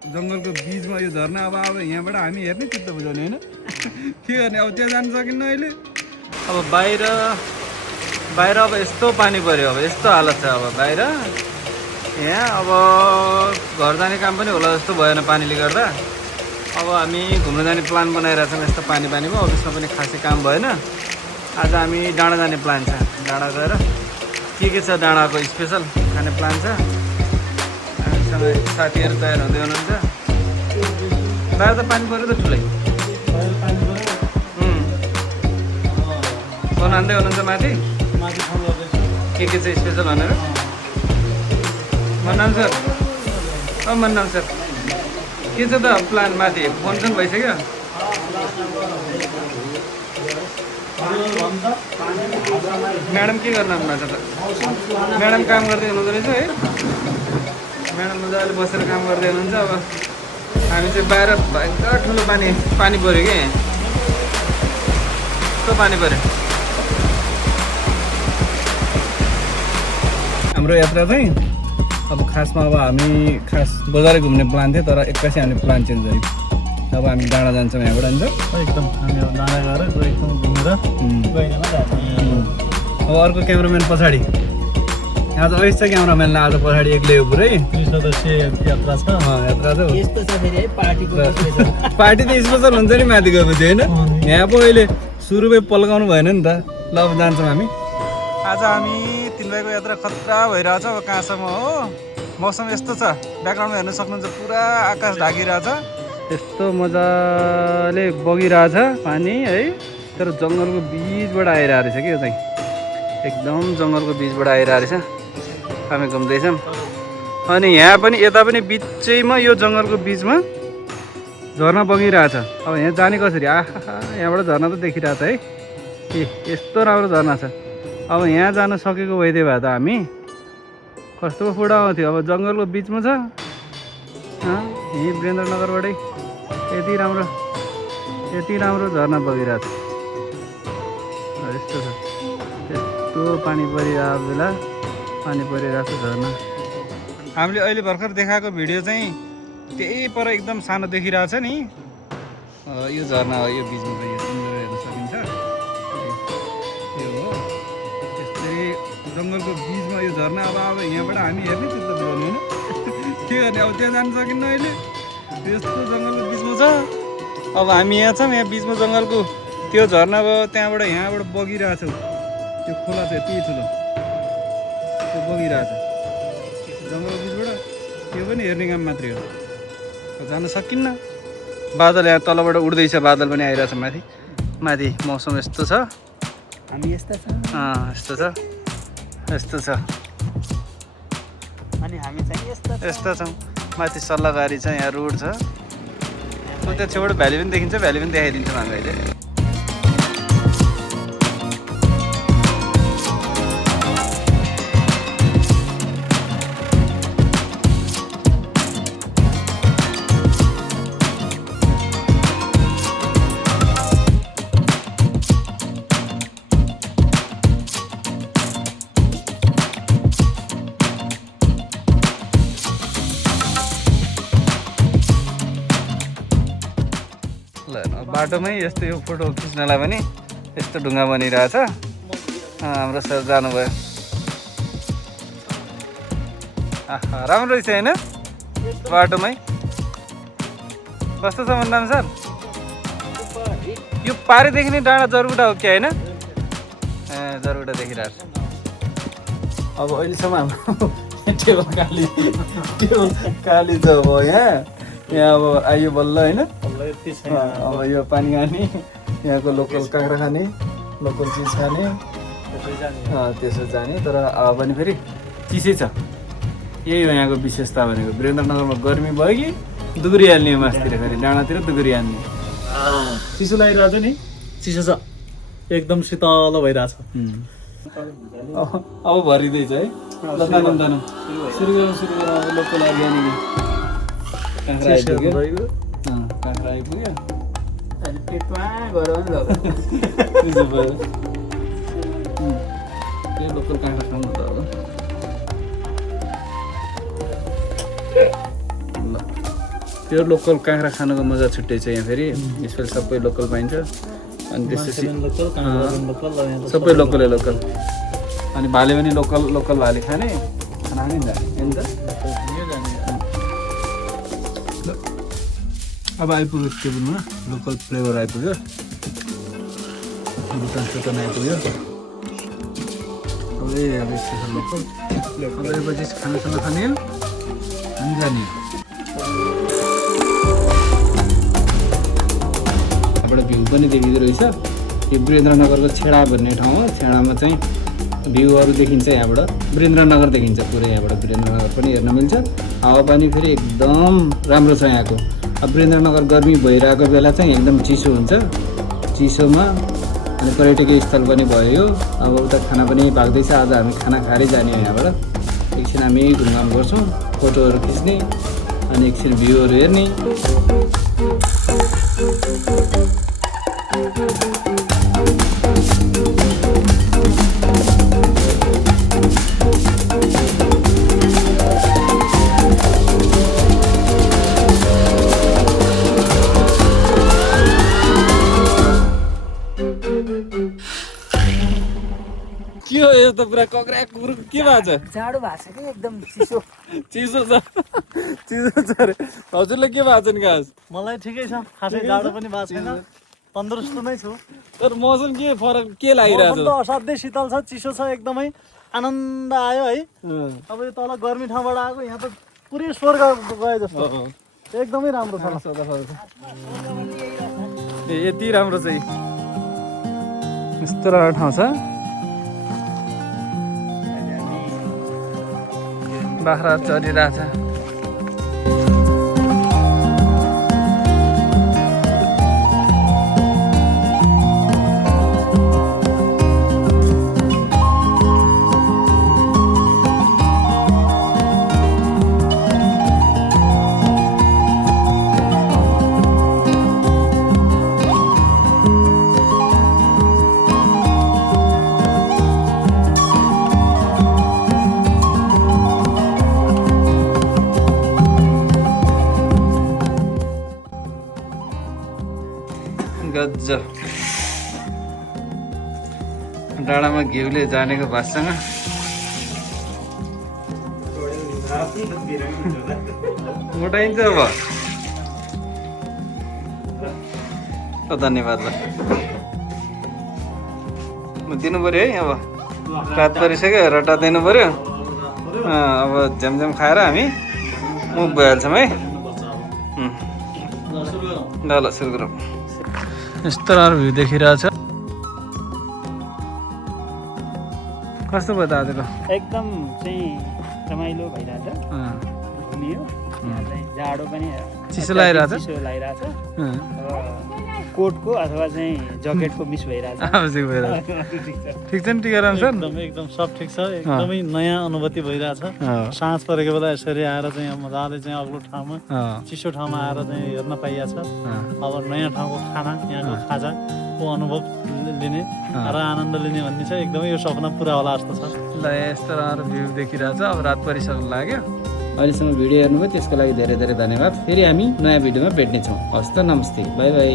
जङ्गलको बिचमा यो झर्ना अब यहाँबाट हामी हेर्ने चित्त बुझाउने होइन के गर्ने अब त्यहाँ जानु सकिन्न अहिले। अब बाहिर अब यस्तो पानी पऱ्यो, अब यस्तो हालत छ अब बाहिर। यहाँ अब घर जाने काम पनि होला जस्तो भएन पानीले गर्दा। अब हामी घुम्न जाने प्लान बनाइरहेको छौँ यस्तो पानीमा। अफिसमा पनि खासै काम भएन। आज हामी डाँडा जाने प्लान छ। डाँडा गएर के छ डाँडाको स्पेसल खाने प्लान छ। हामीसँग साथीहरू तयार हुँदै हुनुहुन्छ। बाहिर त पानी पऱ्यो त ठुलै फोन हान्दै हुनुहुन्छ माथि के छ स्पेसल भनेर। मन्नाम सर, मन्नाम सर के छ त प्लान माथि? फोन पनि भइसक्यो। म्याडम के गर्न आउनुभएको छ त? म्याडम काम गर्दै हुनुहुँदो रहेछ है। म्याडम मजाले बसेर काम गर्दै हुनुहुन्छ। अब हामी चाहिँ बाहिर भयङ्कर ठुलो पानी पऱ्यो क्या, यहाँ यस्तो पानी पऱ्यो। हाम्रो यात्रा चाहिँ अब खासमा अब हामी बजारै घुम्ने प्लान थियो, तर एक्कासी हामीले प्लान चेन्ज गर्यौँ। अब हामी डाँडा जान्छौँ यहाँबाट हुन्छ एकदम। हामी अब डाँडा गएर एकदम घुमेर अब अर्को क्यामेराम्यान पछाडि। आज अहिलेसम्म क्यामेराम्यानलाई आज पछाडि एक्लै हो पुरै। सदस्य यात्रा छ। यात्रा छ यस्तो छ फेरि है पार्टीको पार्टी त स्पेसल हुन्छ नि माथि गएपछि होइन। यहाँ पो अहिले सुरुमै पल्काउनु भएन नि त। ल अब जान्छौँ हामी। आज हामी तिन भाइको यात्रा खतरा भइरहेछ। अब कहाँसम्म हो, मौसम यस्तो छ, ब्याकग्राउन्डमा हेर्न सक्नुहुन्छ पुरा आकाश ढाकिरहेछ। यस्तो मजाले बगिरहेछ पानी है। तर जङ्गलको बिचबाट आइरहेको रहेछ कि यो चाहिँ एकदम जङ्गलको बिचबाट आइरहेको रहेछ। हामी घुम्दैछौँ अनि यहाँ पनि यता पनि बिचैमा यो जङ्गलको बिचमा झर्ना बगिरहेछ। अब यहाँ जाने कसरी? यहाँबाट झर्ना त देखिरहेछ है। यस्तो राम्रो झर्ना छ। अब यहाँ जान सकेको भइदियो भए त हामी कस्तो फुडा आउँथ्यो। अब जङ्गलको बिचमा छ। यहीँ वीरेन्द्रनगरबाटै यति राम्रो झर्ना बगिरहेको छ। यस्तो छ, यस्तो पानी परिरहेको बेला पानी परिरहेको छ झर्ना। हामीले अहिले भर्खर देखाएको भिडियो चाहिँ त्यही पर एकदम सानो देखिरहेछ नि। यो झर्ना हो, यो बिचमा चाहिँ यो सुन्दर हेर्न सकिन्छ। यो हो यस्तै जङ्गलको बिचमा यो झर्ना। अब यहाँबाट हामी हेर्ने चित्त बुझाउने होइन के गर्ने। अब त्यहाँ जानु सकिन्न अहिले, यस्तो जङ्गलको बिचमा छ। अब हामी यहाँ छौँ, यहाँ बिचमा जङ्गलको त्यो झर्ना भयो। त्यहाँबाट यहाँबाट बगिरहेछ। त्यो खोला छ यति ठुलो, त्यो बगिरहेछ जङ्गलको बिचबाट। त्यो पनि हेर्ने काम मात्रै हो, जान सकिन्न। बादल यहाँ तलबाट उड्दैछ, बादल पनि आइरहेछ माथि। मौसम यस्तो छ। हामी यस्तो छ यस्तो छ अनि हामी चाहिँ यस्तो छौँ। माथि सल्लाहगारी छ, यहाँ रोड छ। त्यहाँ छेउबाट भ्याली पनि देखिन्छ, भ्याली पनि देखाइदिन्छौँ हामी अहिले। बाटोमै यस्तो यो फोटो खिच्नलाई पनि यस्तो ढुङ्गा बनिरहेछ। हाम्रो सर जानुभयो। राम्रो रहेछ होइन बाटोमै। कस्तो छ मन्नाम सर? यो पारिदेखि नै डाँडा जरगुटा हो क्या होइन? जरगुटा देखिरहेछ। अब अहिलेसम्म हाम्रो टेबल काली छ। अब यहाँ अब आइयो बल्ल होइन। अब यो पानी खाने, यहाँको लोकल काँक्रा खाने, लोकल चिज खाने, त्यसो जाने। तर अब पनि फेरि चिसै छ। यही हो यहाँको विशेषता भनेको। वीरेन्द्रनगरमा गर्मी भयो कि दुगुरी हाल्ने, मासतिर फेरि डाँडातिर दुगुरी हाल्ने। चिसो लागिरहेछ नि, चिसो छ एकदम शीतल भइरहेछ। अब भरिँदैछ है। तानम सुरु गरौँ लोकल अर्ग्यानिक काँक्रा आइपुग्यो। अनि पेटमा गरौँ नि त्यसो भयो। त्यो लोकल काँक्रा खानु त अब। ल त्यो लोकल काँक्रा खानुको मजा छुट्टै छ यहाँ फेरि यसपालि सबै लोकल पाइन्छ अनि त्यसपछि सबै लोकलै लोकल अनि भाले पनि लोकल भाले खाने खाना पनि जाने नि त अब आइपुग्यो टेबलमा लोकल फ्लेभर आइपुग्यो बुटन आइपुग्यो अब यस्तो छ लोकल अब यसपछि खानासाना खाने अनि जाने यहाँबाट भ्यू पनि देखिँदो रहेछ यो वीरेन्द्रनगरको छेडा भन्ने ठाउँ हो छेडामा चाहिँ भ्यूहरू देखिन्छ यहाँबाट वीरेन्द्रनगर देखिन्छ पुरै यहाँबाट वीरेन्द्रनगर पनि हेर्न मिल्छ हावापानी फेरि एकदम राम्रो छ यहाँको अब वीरेन्द्रनगर गर्मी भइरहेको बेला चाहिँ एकदम चिसो हुन्छ चिसोमा अनि पर्यटकीय स्थल पनि भयो यो अब उता खाना पनि पाक्दैछ आज हामी खाना खाएरै जाने हो यहाँबाट एकछिन हामी घुमघाम गर्छौँ फोटोहरू खिच्ने अनि एकछिन भ्यूहरू हेर्ने के हो यस्तो पुरा कक्रा कुकुर के भएको छ जाडो भएको छ कि एकदम चिसो चिसो छ अरे हजुरलाई के भएको छ नि खास मलाई ठिकै छ खासै जाडो पनि भएको छैन तन्दुरुस्त नै छु तर मौसम के फरक के लागिरहेको मौसम त असाध्यै शीतल छ चिसो छ एकदमै आनन्द आयो है अब यो तल गर्मी ठाउँबाट आएको यहाँ त पुरै स्वर्ग गए जस्तो एकदमै राम्रो छ ए यति राम्रो चाहिँ यस्तो राम्रो ठाउँ छ बाख्रा चरिरहेछ गजब डाँडामा घिउले जानेको भाषसँग मोटाइन्छ अब धन्यवाद ल दिनु पऱ्यो है अब रात परिसक्यो रटा दिनु पऱ्यो अब झ्यामझ्याम खाएर हामी मुख भइहाल्छौँ है ल ल सुरु गरौँ यस्तो राम्रो भ्यू देखिरहेछ कस्तो भयो त आजको एकदम चाहिँ रमाइलो भइरहेछ घुमियो जाडो पनि चिसो लागिरहेछ चिसो लागिरहेछ कोटको अथवा चाहिँ ज्याकेटको मिस भइरहेछ आवश्यक भइरहेछ ठिक छ नि टिकाराम सर एकदम सब ठिक छ एकदमै नयाँ अनुभूति भइरहेछ साँझ परेको बेला यसरी आएर चाहिँ मजाले चाहिँ अग्लो ठाउँमा चिसो ठाउँमा आएर चाहिँ हेर्न पाइएको छ अब नयाँ ठाउँको खाना यहाँको खाजाको अनुभव लिने र आनन्द लिने भन्ने छ एकदमै यो सपना पुरा होला जस्तो छ ल यस्तो राम्रो भ्यू देखिरहेछ अब रात परिसक्नु लाग्यो अहिलेसम्म भिडियो हेर्नुभयो त्यसको लागि धेरै धेरै धन्यवाद फेरि हामी नयाँ भिडियोमा भेट्नेछौँ हस् त नमस्ते बाई बाई